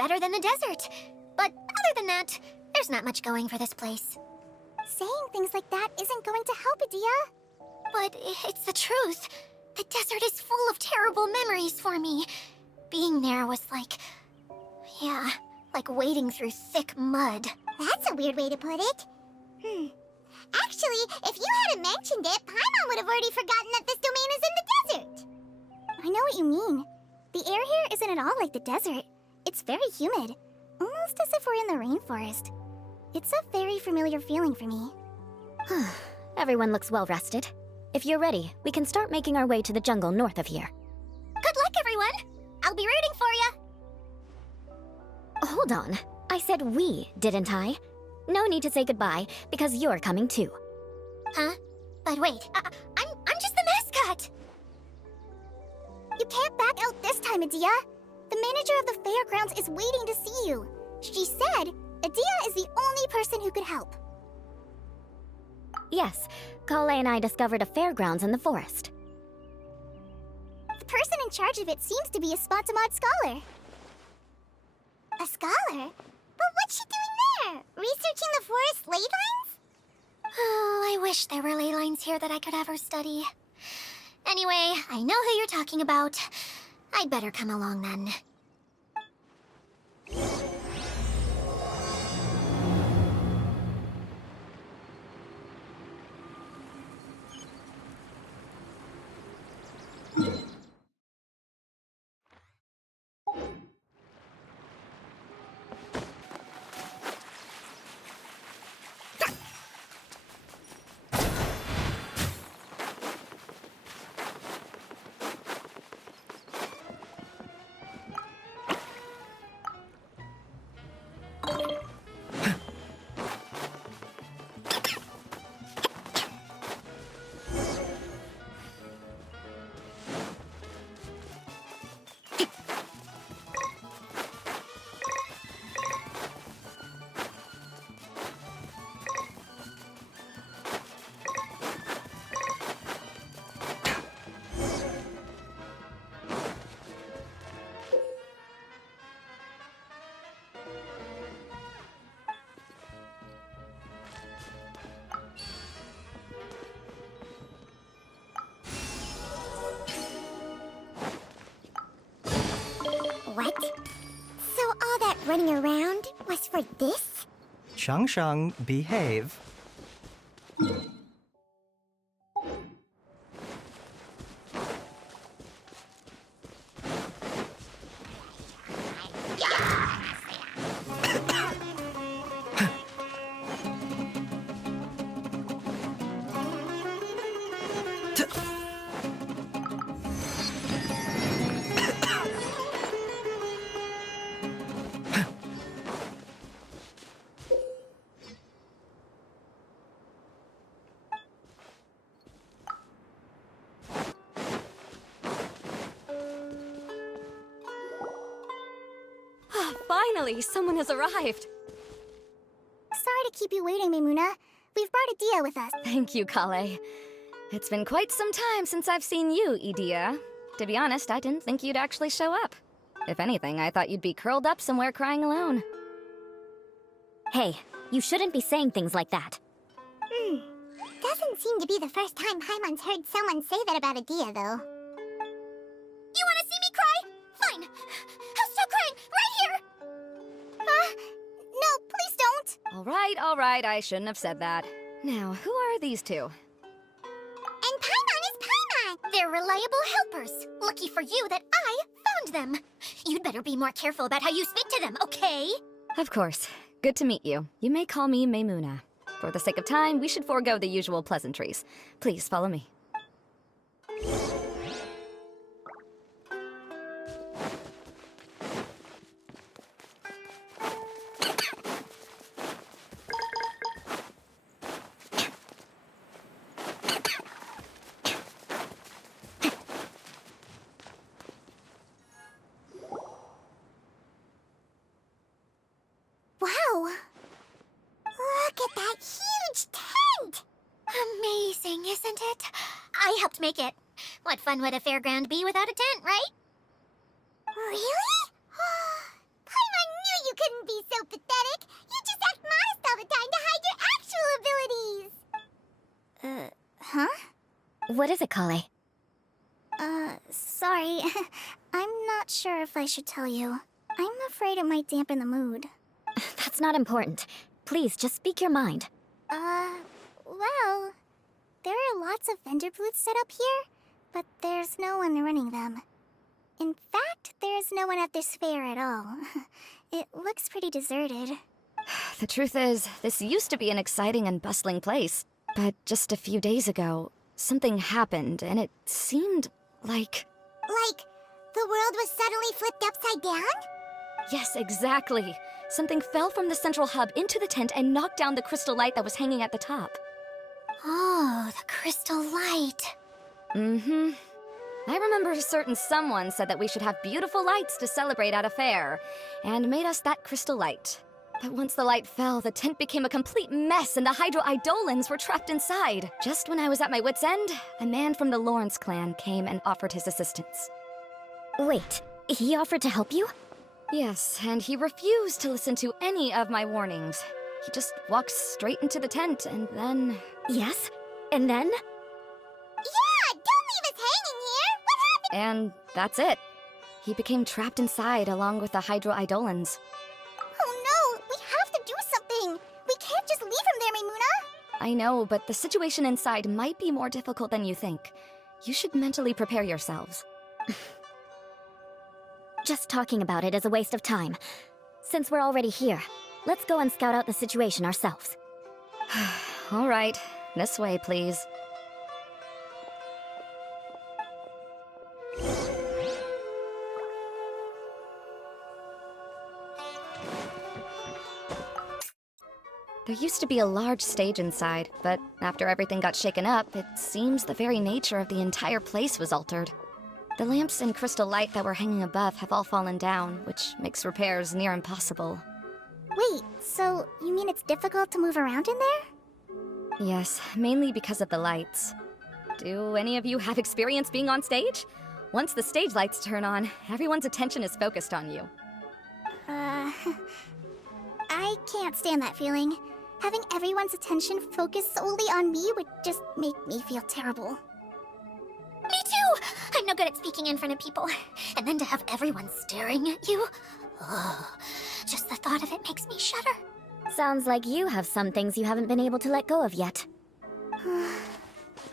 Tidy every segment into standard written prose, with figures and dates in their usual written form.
better than the desert. But other than that, there's not much going for this place. Saying things like that isn't going to help, Adia. But it's the truth. The desert is full of terrible memories for me. Being there was like... yeah, like wading through thick mud. That's a weird way to put it. Actually, if you hadn't mentioned it, Paimon would have already forgotten that this domain is in the desert. I know what you mean. The air here isn't at all like the desert. It's very humid, almost as if we're in the rainforest. It's a very familiar feeling for me. Everyone looks well rested. If you're ready, we can start making our way to the jungle north of here. Good luck, everyone! I'll be rooting for you! Hold on. I said we, didn't I? No need to say goodbye, because you're coming too. Huh? But wait, I'm just the mascot! You can't back out this time, Adia. The manager of the fairgrounds is waiting to see you. She said Adia is the only person who could help. Yes, Kale and I discovered a fairgrounds in the forest. The person in charge of it seems to be a Spotamod scholar. A scholar? But what's she doing there? Researching the forest ley lines? Oh, I wish there were ley lines here that I could ever study. Anyway, I know who you're talking about. I'd better come along then. What? So all that running around was for this? Shang, behave. Finally, someone has arrived. Sorry to keep you waiting, Maimuna. We've brought Adia with us. Thank you, Kale. It's been quite some time since I've seen you, Idia. To be honest, I didn't think you'd actually show up. If anything, I thought you'd be curled up somewhere crying alone. Hey, you shouldn't be saying things like that. Doesn't seem to be the first time Paimon's heard someone say that about Adia, though. You wanna see me cry? Fine! I'll stop crying right here! No, please don't! All right, I shouldn't have said that. Now, who are these two? And Paimon is Paimon! They're reliable helpers. Lucky for you that I found them. You'd better be more careful about how you speak to them, okay? Of course. Good to meet you. You may call me Maimuna. For the sake of time, we should forego the usual pleasantries. Please follow me. Wow! Look at that huge tent! Amazing, isn't it? I helped make it. What fun would a fairground be without a tent, right? Really? Paimon What is it, Kale? Sorry. I'm not sure if I should tell you. I'm afraid it might dampen the mood. That's not important. Please, just speak your mind. Well, there are lots of vendor booths set up here, but there's no one running them. In fact, there's no one at this fair at all. It looks pretty deserted. The truth is, this used to be an exciting and bustling place. But just a few days ago, something happened, and it seemed like... Like, the world was suddenly flipped upside down? Yes, exactly. Something fell from the central hub into the tent and knocked down the crystal light that was hanging at the top. Oh, the crystal light. Mm-hmm. I remember a certain someone said that we should have beautiful lights to celebrate at a fair, and made us that crystal light. But once the light fell, the tent became a complete mess and the Hydro-Eidolons were trapped inside. Just when I was at my wit's end, a man from the Lawrence clan came and offered his assistance. Wait, he offered to help you? Yes, and he refused to listen to any of my warnings. He just walked straight into the tent and then... Yes? And then? Yeah! Don't leave us hanging here! What happened? And that's it. He became trapped inside along with the Hydro-Eidolons. Oh no! We have to do something! We can't just leave him there, Maimuna! I know, but the situation inside might be more difficult than you think. You should mentally prepare yourselves. Just talking about it is a waste of time. Since we're already here, let's go and scout out the situation ourselves. All right, this way, please. There used to be a large stage inside, but after everything got shaken up, it seems the very nature of the entire place was altered. The lamps and crystal light that were hanging above have all fallen down, which makes repairs near impossible. Wait, so you mean it's difficult to move around in there? Yes, mainly because of the lights. Do any of you have experience being on stage? Once the stage lights turn on, everyone's attention is focused on you. I can't stand that feeling. Having everyone's attention focused solely on me would just make me feel terrible. Me too! I'm no good at speaking in front of people. And then to have everyone staring at you. Oh, just the thought of it makes me shudder. Sounds like you have some things you haven't been able to let go of yet.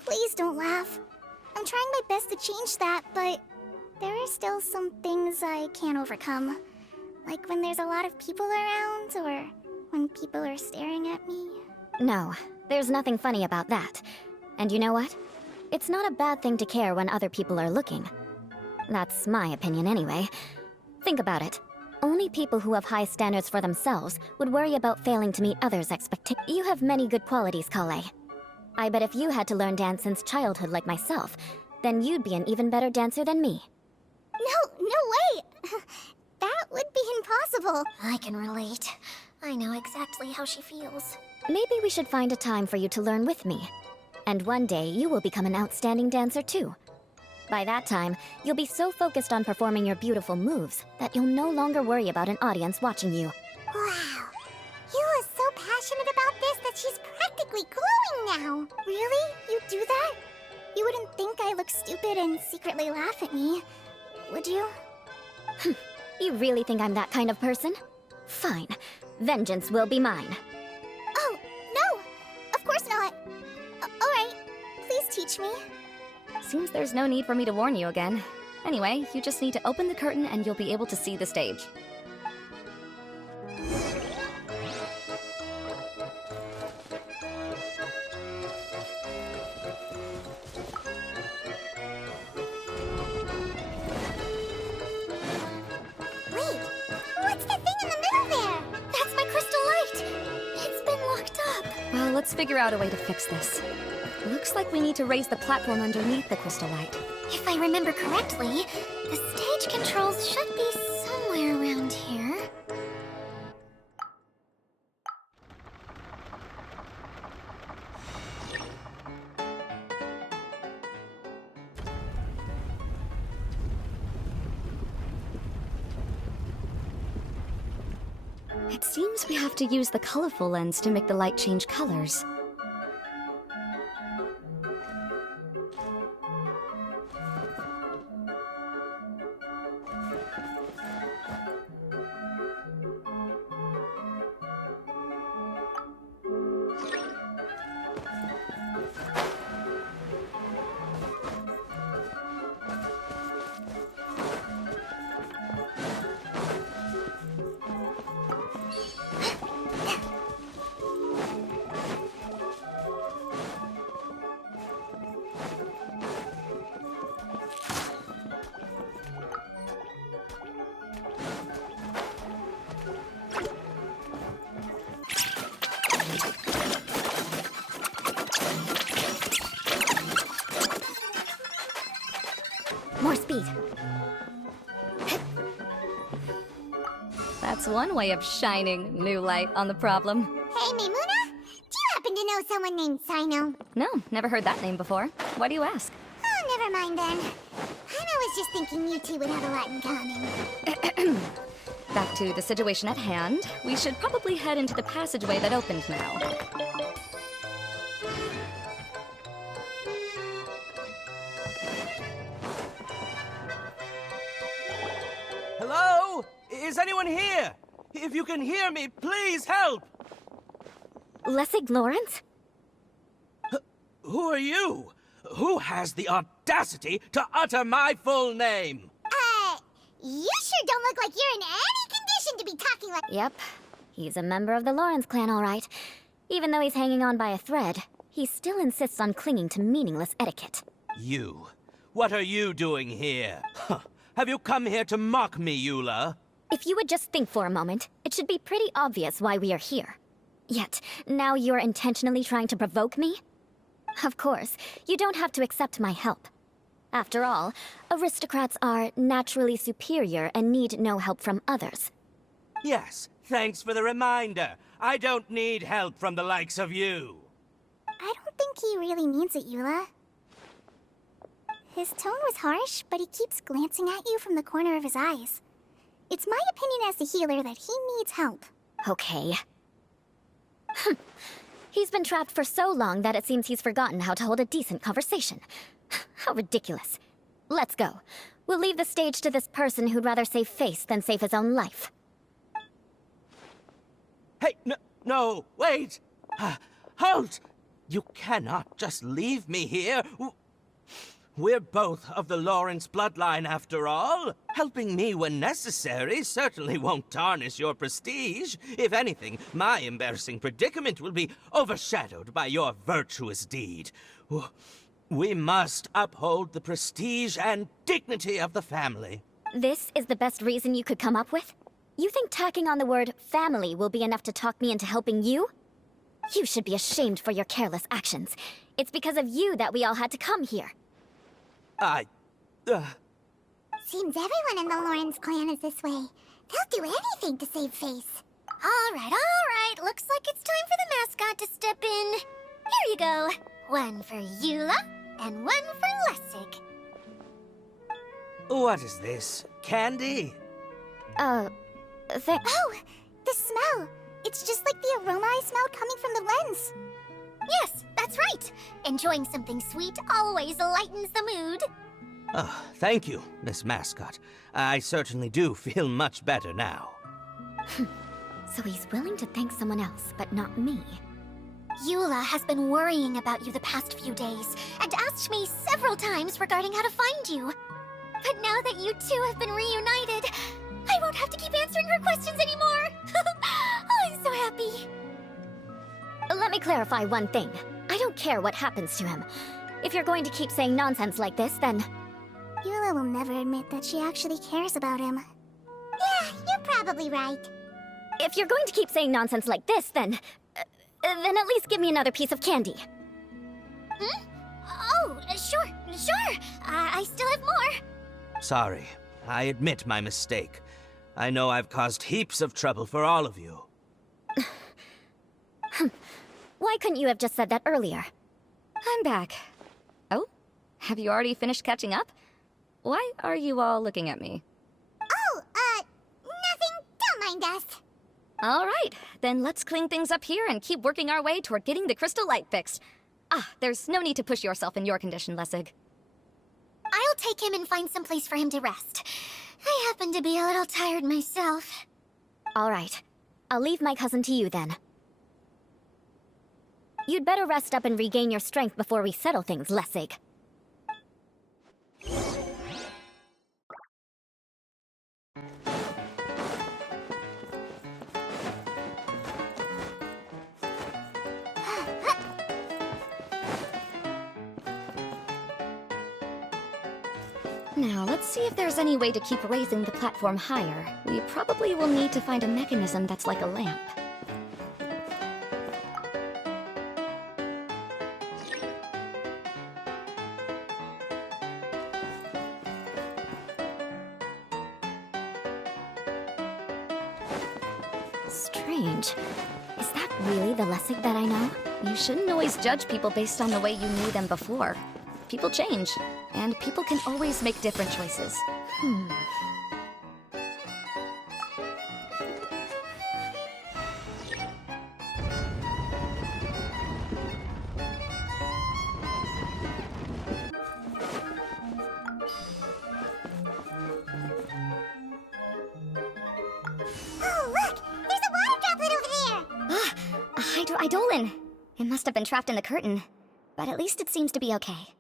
Please don't laugh. I'm trying my best to change that, but there are still some things I can't overcome. Like when there's a lot of people around, or when people are staring at me. No, there's nothing funny about that. And you know what? It's not a bad thing to care when other people are looking. That's my opinion anyway. Think about it. Only people who have high standards for themselves would worry about failing to meet others' expectations. You have many good qualities, Kale. I bet if you had to learn dance since childhood like myself, then you'd be an even better dancer than me. No way! That would be impossible. I can relate. I know exactly how she feels. Maybe we should find a time for you to learn with me. And one day, you will become an outstanding dancer too. By that time, you'll be so focused on performing your beautiful moves that you'll no longer worry about an audience watching you. Wow. You are so passionate about this that she's practically glowing now. Really? You do that? You wouldn't think I look stupid and secretly laugh at me, would you? You really think I'm that kind of person? Fine. Vengeance will be mine. Oh, no! Of course not. Alright, please teach me. Seems there's no need for me to warn you again. Anyway, you just need to open the curtain and you'll be able to see the stage. Wait, what's the thing in the middle there? That's my crystal light! It's been locked up. Well, let's figure out a way to fix this. Looks like we need to raise the platform underneath the crystal light. If I remember correctly, the stage controls should be somewhere around here. It seems we have to use the colorful lens to make the light change colors. That's one way of shining new light on the problem. Hey, Maimuna, do you happen to know someone named Sino? No, never heard that name before. Why do you ask? Oh, never mind then. I was just thinking you two would have a lot in common. Back to the situation at hand. We should probably head into the passageway that opened now. Hello? Is anyone here? If you can hear me, please help! Lessig Lawrence? Who are you? Who has the audacity to utter my full name? You sure don't look like you're in any condition to be talking like— Yep. He's a member of the Lawrence clan, all right. Even though he's hanging on by a thread, he still insists on clinging to meaningless etiquette. You. What are you doing here? Huh. Have you come here to mock me, Eula? If you would just think for a moment, it should be pretty obvious why we are here. Yet, now you're intentionally trying to provoke me? Of course, you don't have to accept my help. After all, aristocrats are naturally superior and need no help from others. Yes, thanks for the reminder. I don't need help from the likes of you. I don't think he really means it, Eula. His tone was harsh, but he keeps glancing at you from the corner of his eyes. It's my opinion as the healer that he needs help. Okay. He's been trapped for so long that it seems he's forgotten how to hold a decent conversation. How ridiculous. Let's go. We'll leave the stage to this person who'd rather save face than save his own life. Hey, no, wait! Halt! You cannot just leave me here. We're both of the Lawrence bloodline, after all. Helping me when necessary certainly won't tarnish your prestige. If anything, my embarrassing predicament will be overshadowed by your virtuous deed. We must uphold the prestige and dignity of the family. This is the best reason you could come up with? You think tacking on the word family will be enough to talk me into helping you? You should be ashamed for your careless actions. It's because of you that we all had to come here. Seems everyone in the Lawrence clan is this way. They'll do anything to save face. All right. Looks like it's time for the mascot to step in. Here you go. One for Eula, and one for Lessig. What is this? Candy? Oh, the smell! It's just like the aroma I smelled coming from the lens. Yes, that's right. Enjoying something sweet always lightens the mood. Oh, thank you, Miss Mascot. I certainly do feel much better now. So he's willing to thank someone else, but not me. Eula has been worrying about you the past few days, and asked me several times regarding how to find you. But now that you two have been reunited, I won't have to keep answering her questions anymore. Oh, I'm so happy. Let me clarify one thing. I don't care what happens to him. If you're going to keep saying nonsense like this, then... Eula will never admit that she actually cares about him. Yeah, you're probably right. If you're going to keep saying nonsense like this, then at least give me another piece of candy. Hmm? Oh, sure. I still have more. Sorry. I admit my mistake. I know I've caused heaps of trouble for all of you. Why couldn't you have just said that earlier? I'm back. Oh? Have you already finished catching up? Why are you all looking at me? Oh, nothing. Don't mind us. All right, then let's clean things up here and keep working our way toward getting the crystal light fixed. There's no need to push yourself in your condition, Lessig. I'll take him and find some place for him to rest. I happen to be a little tired myself. All right. I'll leave my cousin to you then. You'd better rest up and regain your strength before we settle things, Lessig. Now, let's see if there's any way to keep raising the platform higher. We probably will need to find a mechanism that's like a lamp. Strange. Is that really the Lessig that I know? You shouldn't always judge people based on the way you knew them before. People change, and people can always make different choices. Oh, look! There's a water droplet over there! Ah, a hydroidolin. It must have been trapped in the curtain. But at least it seems to be okay.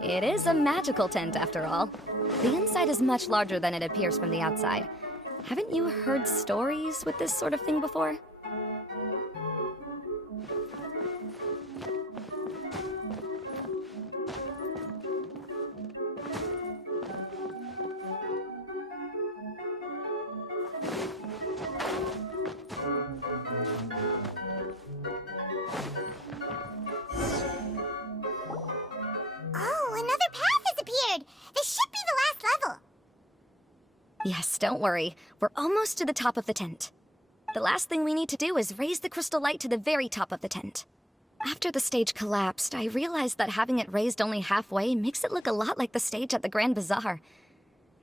It is a magical tent, after all. The inside is much larger than it appears from the outside. Haven't you heard stories with this sort of thing before? Yes, don't worry. We're almost to the top of the tent. The last thing we need to do is raise the crystal light to the very top of the tent. After the stage collapsed, I realized that having it raised only halfway makes it look a lot like the stage at the Grand Bazaar.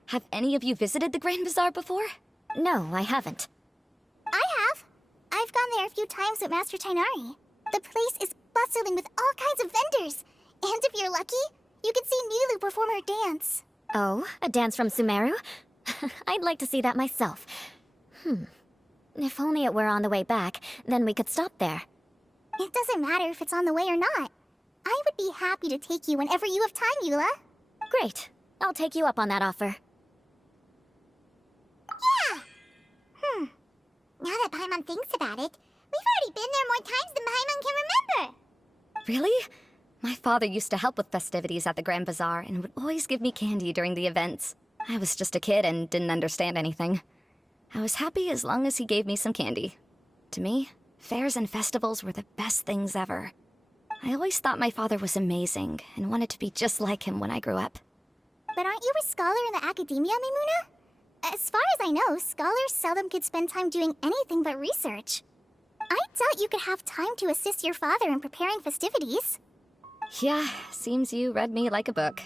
Have any of you visited the Grand Bazaar before? No, I haven't. I have. I've gone there a few times with Master Tainari. The place is bustling with all kinds of vendors. And if you're lucky, you can see Nilu perform her dance. Oh, a dance from Sumeru? I'd like to see that myself. If only it were on the way back, then we could stop there. It doesn't matter if it's on the way or not. I would be happy to take you whenever you have time, Eula. Great. I'll take you up on that offer. Yeah! Now that Paimon thinks about it, we've already been there more times than Paimon can remember. Really? My father used to help with festivities at the Grand Bazaar and would always give me candy during the events. I was just a kid and didn't understand anything. I was happy as long as he gave me some candy. To me, fairs and festivals were the best things ever. I always thought my father was amazing and wanted to be just like him when I grew up. But aren't you a scholar in the academia, Mimuna? As far as I know, scholars seldom could spend time doing anything but research. I doubt you could have time to assist your father in preparing festivities. Yeah, seems you read me like a book.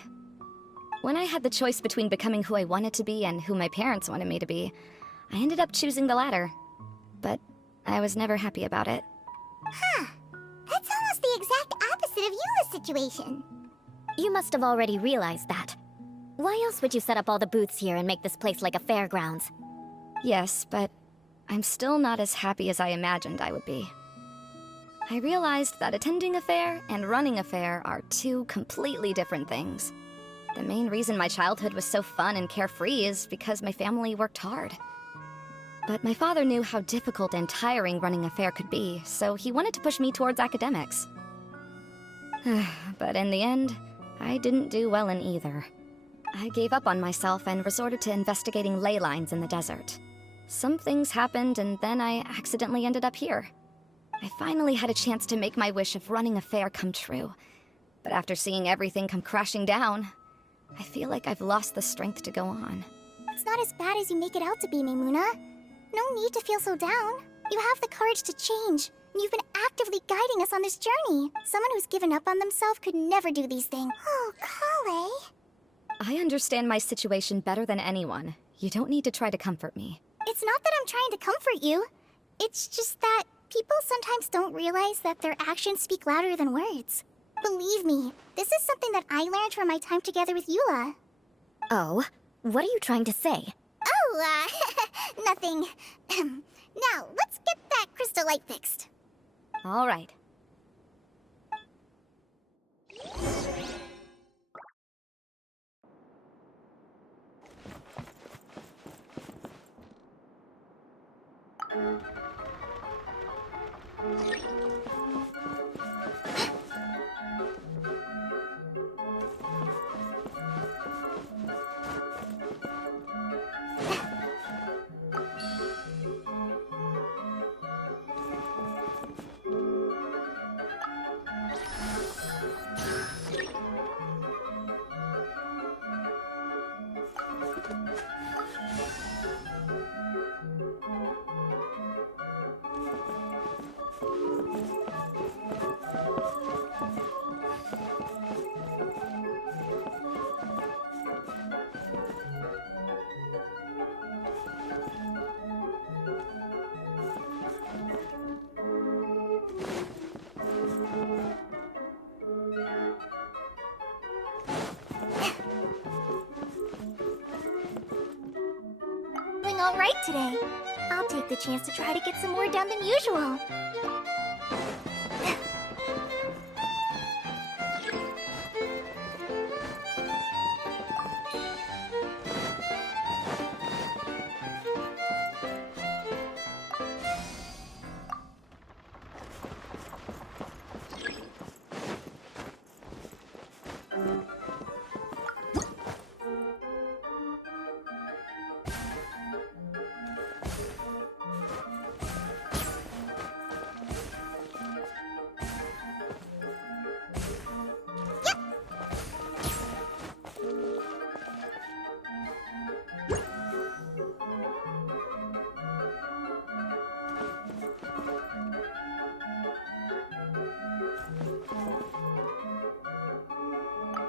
When I had the choice between becoming who I wanted to be and who my parents wanted me to be, I ended up choosing the latter. But I was never happy about it. Huh. That's almost the exact opposite of Eula's situation. You must have already realized that. Why else would you set up all the booths here and make this place like a fairgrounds? Yes, but I'm still not as happy as I imagined I would be. I realized that attending a fair and running a fair are two completely different things. The main reason my childhood was so fun and carefree is because my family worked hard. But my father knew how difficult and tiring running a fair could be, so he wanted to push me towards academics. But in the end, I didn't do well in either. I gave up on myself and resorted to investigating ley lines in the desert. Some things happened, and then I accidentally ended up here. I finally had a chance to make my wish of running a fair come true. But after seeing everything come crashing down, I feel like I've lost the strength to go on. It's not as bad as you make it out to be, Maimuna. No need to feel so down. You have the courage to change, and you've been actively guiding us on this journey. Someone who's given up on themselves could never do these things. Oh, Kale. I understand my situation better than anyone. You don't need to try to comfort me. It's not that I'm trying to comfort you. It's just that people sometimes don't realize that their actions speak louder than words. Believe me, this is something that I learned from my time together with Eula. Oh, what are you trying to say? Oh, nothing. Now, let's get that crystal light fixed. All right. Doing all right today. I'll take the chance to try to get some more done than usual.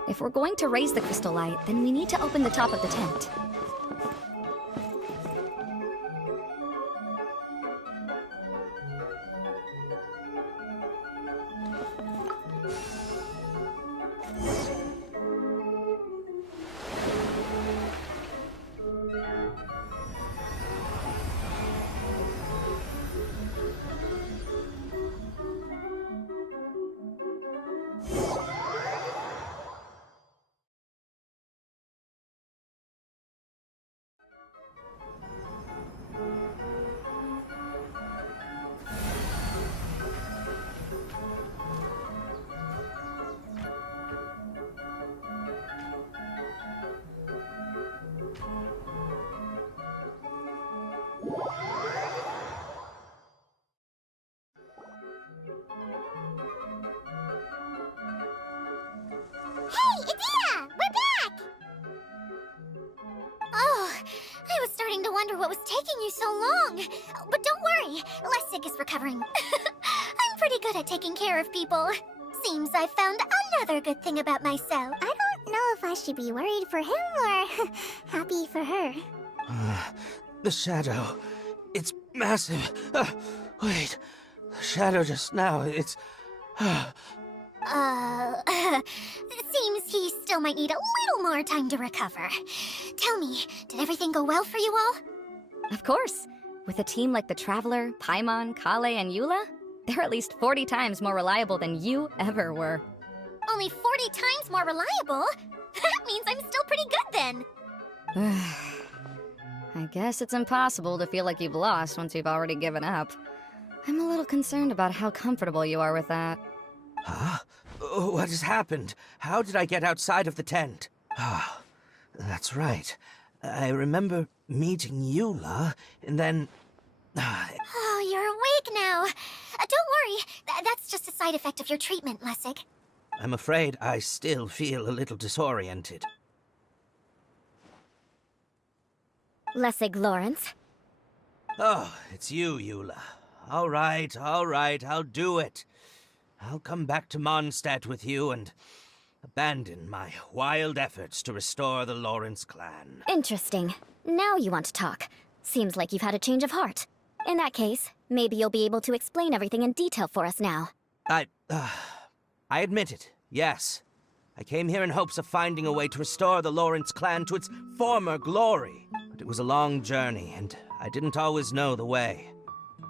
If we're going to raise the crystal light, then we need to open the top of the tent. Hey, Idea! We're back! Oh, I was starting to wonder what was taking you so long. But don't worry, Lessig is recovering. I'm pretty good at taking care of people. Seems I found another good thing about myself. I don't know if I should be worried for him or happy for her. The shadow. It's massive. Wait, the shadow just now, it's... It seems he still might need a little more time to recover. Tell me, did everything go well for you all? Of course. With a team like the Traveler, Paimon, Kale, and Eula, they're at least 40 times more reliable than you ever were. Only 40 times more reliable? That means I'm still pretty good then. I guess it's impossible to feel like you've lost once you've already given up. I'm a little concerned about how comfortable you are with that. Huh? What has happened? How did I get outside of the tent? Ah, that's right. I remember meeting Eula, and then... Oh, you're awake now. Don't worry, that's just a side effect of your treatment, Lessig. I'm afraid I still feel a little disoriented. Lessig Lawrence. Oh, it's you, Eula. All right, I'll do it. I'll come back to Mondstadt with you and abandon my wild efforts to restore the Lawrence clan. Interesting. Now you want to talk. Seems like you've had a change of heart. In that case, maybe you'll be able to explain everything in detail for us now. I admit it, yes. I came here in hopes of finding a way to restore the Lawrence clan to its former glory. But it was a long journey, and I didn't always know the way.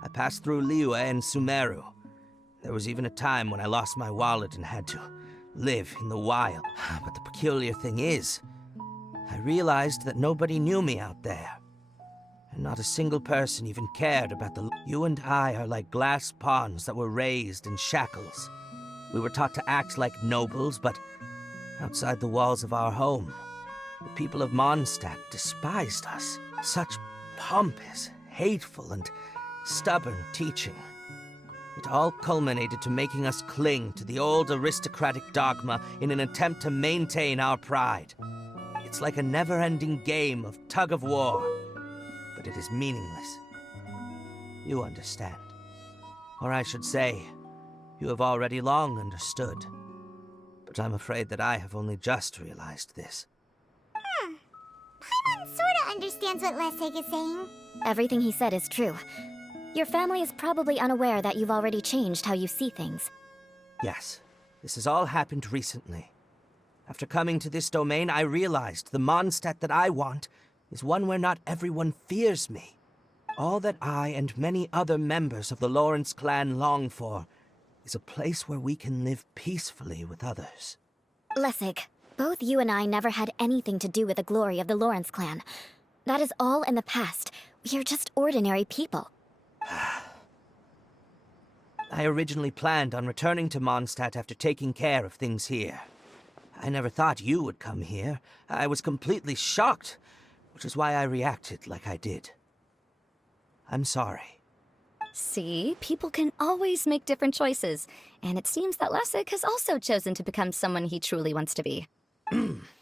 I passed through Liyue and Sumeru. There was even a time when I lost my wallet and had to live in the wild. But the peculiar thing is, I realized that nobody knew me out there. And not a single person even cared about the... You and I are like glass pawns that were raised in shackles. We were taught to act like nobles, but outside the walls of our home, the people of Mondstadt despised us. Such pompous, hateful, and stubborn teaching. It all culminated to making us cling to the old aristocratic dogma in an attempt to maintain our pride. It's like a never-ending game of tug-of-war, but it is meaningless. You understand. Or I should say, you have already long understood. But I'm afraid that I have only just realized this. Paimon sorta understands what Lessig is saying. Everything he said is true. Your family is probably unaware that you've already changed how you see things. Yes, this has all happened recently. After coming to this domain, I realized the Mondstadt that I want is one where not everyone fears me. All that I and many other members of the Lawrence clan long for is a place where we can live peacefully with others. Lessig, both you and I never had anything to do with the glory of the Lawrence clan. That is all in the past. We are just ordinary people. I originally planned on returning to Mondstadt after taking care of things here. I never thought you would come here. I was completely shocked, which is why I reacted like I did. I'm sorry. See, people can always make different choices, and it seems that Lessig has also chosen to become someone he truly wants to be.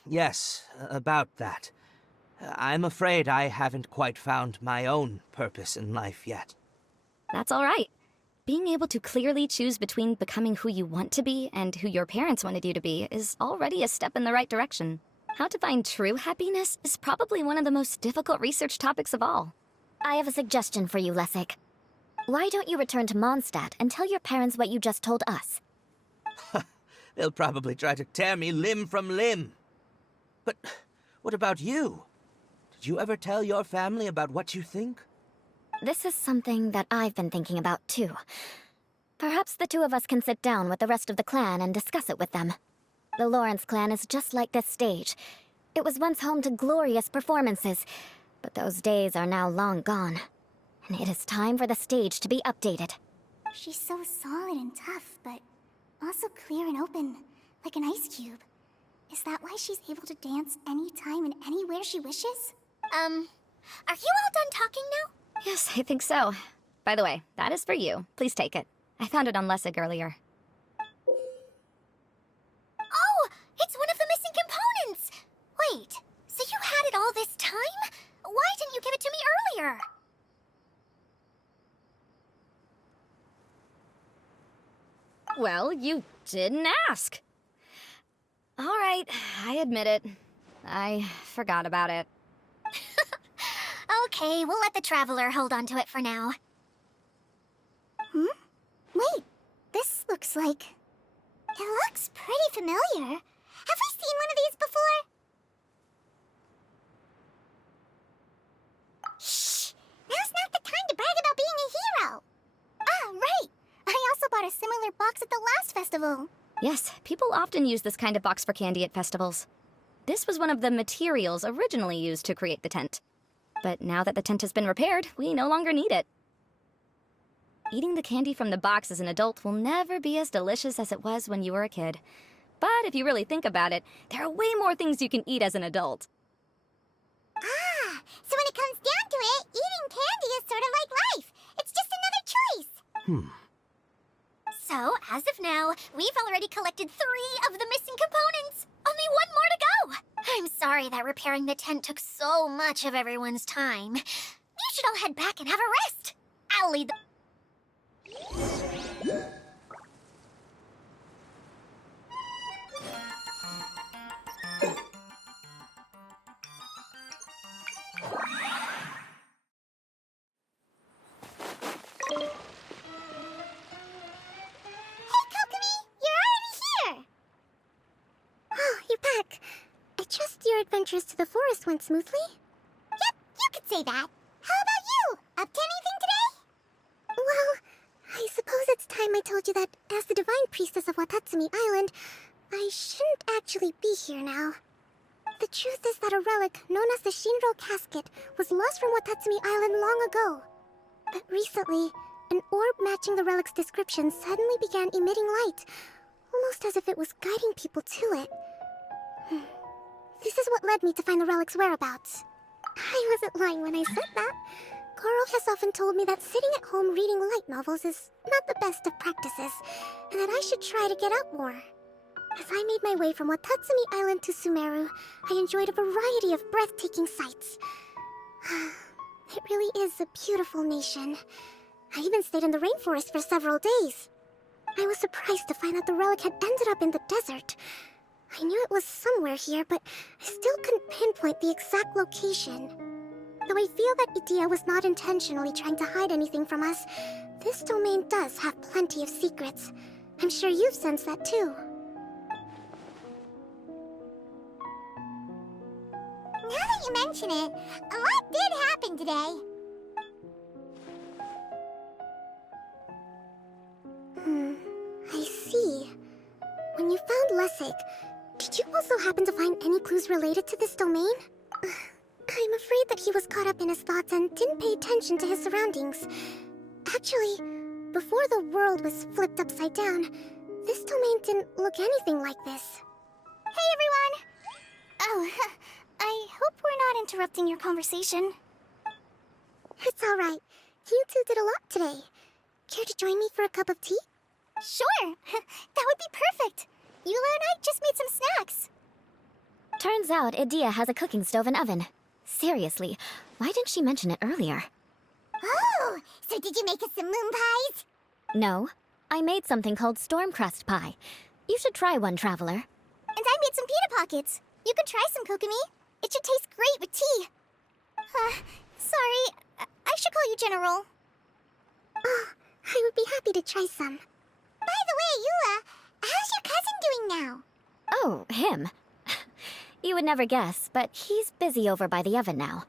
Yes, about that. I'm afraid I haven't quite found my own purpose in life yet. That's all right. Being able to clearly choose between becoming who you want to be and who your parents wanted you to be is already a step in the right direction. How to find true happiness is probably one of the most difficult research topics of all. I have a suggestion for you, Lessig. Why don't you return to Mondstadt and tell your parents what you just told us? They'll probably try to tear me limb from limb. But what about you? Did you ever tell your family about what you think? This is something that I've been thinking about, too. Perhaps the two of us can sit down with the rest of the clan and discuss it with them. The Lawrence clan is just like this stage. It was once home to glorious performances, but those days are now long gone. And it is time for the stage to be updated. She's so solid and tough, but also clear and open, like an ice cube. Is that why she's able to dance anytime and anywhere she wishes? Are you all done talking now? Yes, I think so. By the way, that is for you. Please take it. I found it on Lessig earlier. Oh, it's one of the missing components! Wait, so you had it all this time? Why didn't you give it to me earlier? Well, you didn't ask. All right, I admit it. I forgot about it. Okay, we'll let the Traveler hold on to it for now. looks like? It looks pretty familiar. Have we seen one of these before? Shh! Now's not the time to brag about being a hero! Ah, right! I also bought a similar box at the last festival. Yes, people often use this kind of box for candy at festivals. This was one of the materials originally used to create the tent. But now that the tent has been repaired, we no longer need it. Eating the candy from the box as an adult will never be as delicious as it was when you were a kid. But if you really think about it, there are way more things you can eat as an adult. Ah, so when it comes down to it, eating candy is sort of like life. It's just another choice. So, as of now, we've already collected 3 of the missing components. Only 1 more to go. I'm sorry that repairing the tent took so much of everyone's time. You should all head back and have a rest. I'll lead the... Your adventures to the forest went smoothly? Yep, you could say that. How about you? Up to anything today? Well, I suppose it's time I told you that as the divine priestess of Watatsumi Island, I shouldn't actually be here now. The truth is that a relic known as the Shinro Casket was lost from Watatsumi Island long ago. But recently, an orb matching the relic's description suddenly began emitting light, almost as if it was guiding people to it. This is what led me to find the relic's whereabouts. I wasn't lying when I said that. Goro has often told me that sitting at home reading light novels is not the best of practices, and that I should try to get out more. As I made my way from Watatsumi Island to Sumeru, I enjoyed a variety of breathtaking sights. It really is a beautiful nation. I even stayed in the rainforest for several days. I was surprised to find that the relic had ended up in the desert. I knew it was somewhere here, but I still couldn't pinpoint the exact location. Though I feel that Idia was not intentionally trying to hide anything from us, this domain does have plenty of secrets. I'm sure you've sensed that too. Now that you mention it, a lot did happen today. I see. When you found Lessig, did you also happen to find any clues related to this domain? I'm afraid that he was caught up in his thoughts and didn't pay attention to his surroundings. Actually, before the world was flipped upside down, this domain didn't look anything like this. Hey everyone! Oh, I hope we're not interrupting your conversation. It's alright. You two did a lot today. Care to join me for a cup of tea? Sure! That would be perfect! Eula and I just made some snacks. Turns out Idia has a cooking stove and oven. Seriously, why didn't she mention it earlier? Oh, so did you make us some moon pies? No, I made something called Stormcrust Pie. You should try one, Traveler. And I made some pita pockets. You could try some, Kokomi. It should taste great with tea. Sorry, I should call you General. Oh, I would be happy to try some. By the way, Eula, how's your cousin doing now? Oh, him. You would never guess, but he's busy over by the oven now.